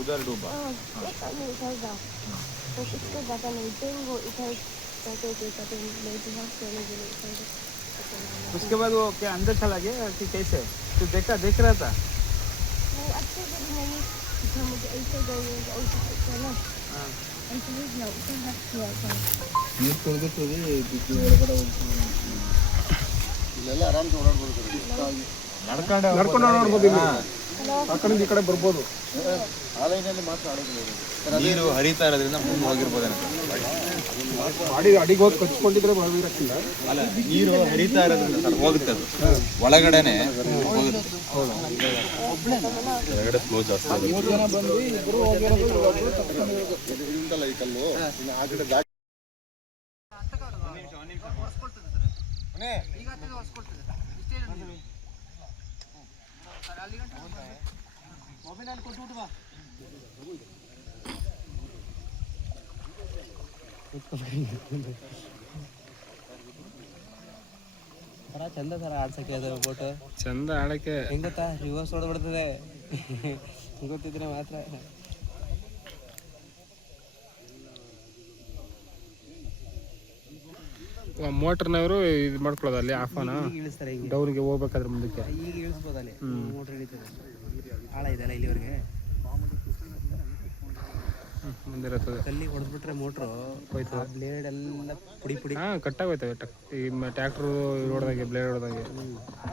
उधर डूबा। एक आदमी उधर था, तो उसको पता नहीं फिर वो इधर जाके देखा तो मेरे हाथ सोने के लिए इधर उसके बाद वो क्या अंदर चला गया कि कैसे? तो देख रहा था। वो अच्छे से भी नहीं दिखा मुझे, ऐसे गए ऐसा ना ऐसे ही ना उसे हाथ किया था ನೀರು ತೊಳೆದಿರ್ತದೆ ಬಿದ್ದು ಒಳಗಡೆ ಹೋಗ್ತದೆ ಇಲ್ಲೆಲ್ಲ ಆರಾಮ್ಸೆ ಓಡಾಡ್ಬೋದು ನಡ್ಕೊಂಡು ಓಡಾಡ್ಬೋದು ಇಲ್ಲಿ ಆ ಕಡೆಯಿಂದ ಈ ಕಡೆ ಬರ್ಬೋದು ಆಲೈನಲ್ಲಿ ಮಾತ್ರ ಆಡೋದಿಲ್ಲ ನೀರು ಹರಿತಾ ಇರೋದ್ರಿಂದ ಮುಂದೆ ಹೋಗಿರ್ಬೋದೇನೋ ಅಡಿಗೆ ಹೋಗಿ ಕಚ್ಕೊಂಡಿದ್ರೆ ಬರೋದಿರಕ್ಕಿಲ್ಲ ಅಲ್ಲ ನೀರು ಹರಿತಾ ಇರೋದ್ರಿಂದ ಸರ್ ಹೋಗುತ್ತೆ ಅದು ಒಳಗಡೆನೆ ಹೋಗುತ್ತೆ ಹೊರಗಡೆ ಫ್ಲೋ ಜಾಸ್ತಿ ಆಗುತ್ತೆ 3 ಜನ ಬಂದು ಇಬ್ಬರು ಹೋಗಿರೋದು ಒಬ್ಬರು ತಪ್ಪಿಕೊಂಡಿರೋದು ಇದುಂಟಲ್ಲ ಈ ಕಲ್ಲು ಇನ್ನು ಆ ಕಡೆ ದಾಟಿ ಚಂದ ಸರ್ ಆಡ್ಸಕ್ಕೆ ಅದು ಬೋಟ್ ಚಂದ ಆಡಕ್ಕೆ ಹೆಂಗ್ ಗೊತ್ತಾ ರಿವರ್ಸ್ ಹೊಡೆದ್ಬಿಡ್ತದೆ ಗೊತ್ತಿದ್ರೆ ಮಾತ್ರ ಮೋಟರ್ನವರು ಇದು ಮಾಡ್ಕೊಳ್ಳೋದು ಅಲ್ಲಿ ಆಫಾನ ಇಳಿಸ್ತಾರೆ ಈಗ ಡೌನ್ಗೆ ಹೋಗ್ಬೇಕಾದ್ರೆ ಮುಂದಕ್ಕೆ ಈಗ ಇಳಿಸ್ಬೋದು ಅಲ್ಲಿ ಮೋಟ್ರ್ ಹಿಡಿತದೆ ಆಳ ಇದೆಲ್ಲ ಇಲ್ಲಿವರೆಗೆ ಮುಂದಿರುತ್ತದೆ ಕಲ್ಲಿಗೆ ಹೊಡೆದ್ಬಿಟ್ರೆ ಮೋಟ್ರು ಹೋಯ್ತದೆ ಬ್ಲೇಡ್ ಎಲ್ಲ ಪುಡಿ ಪುಡಿ ಹಾಂ ಕಟ್ಟಾಗೋಯ್ತವೆ ಈ ಟ್ಯಾಕ್ಟ್ರು ಹೊಡೆದಾಗೆ ಬ್ಲೇಡ್ ಹೊಡೆದಾಗೆ